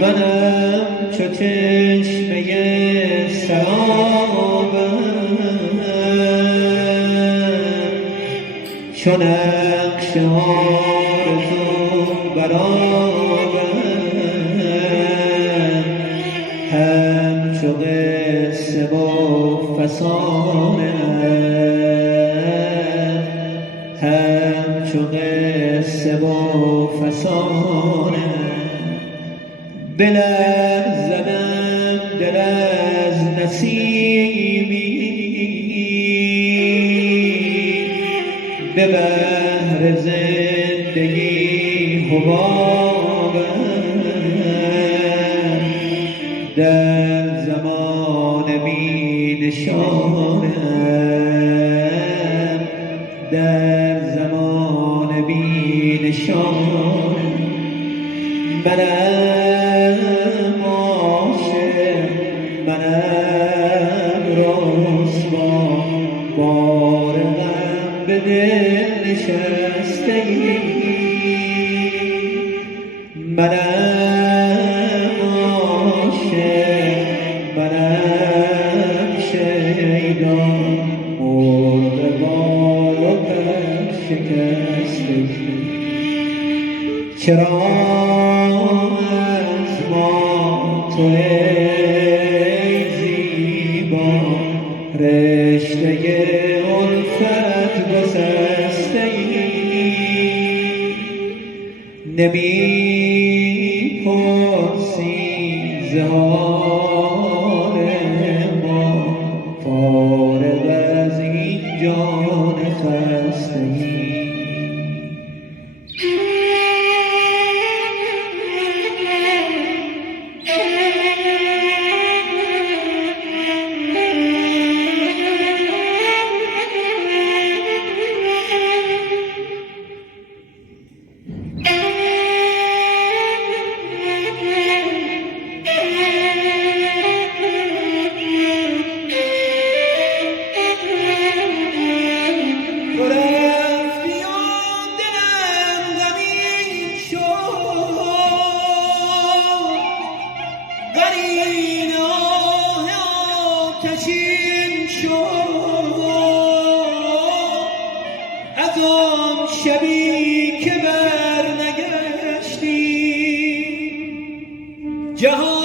منم چو چشمه سرابم، چو نقش آرزو برآبم، همچو قصه و فسانه، همچو قصه و فسانه، بلرزدم دل از نسیمی، به بحر زندگی حبابم، در زمان بی نشانم، در زمان بی نشانم. منم عاشق، منم رسوا، بار غم به دل نشستگی. منم عاشق، منم شیدا، مرغ بال و پر شکستگی. چرا از ما تو ای زیبا، رشته الفت گسستگی؟ نمی پرسی ز حال ما، فارغ از این جان خستگی. از آن شبی که برنگشتی جهان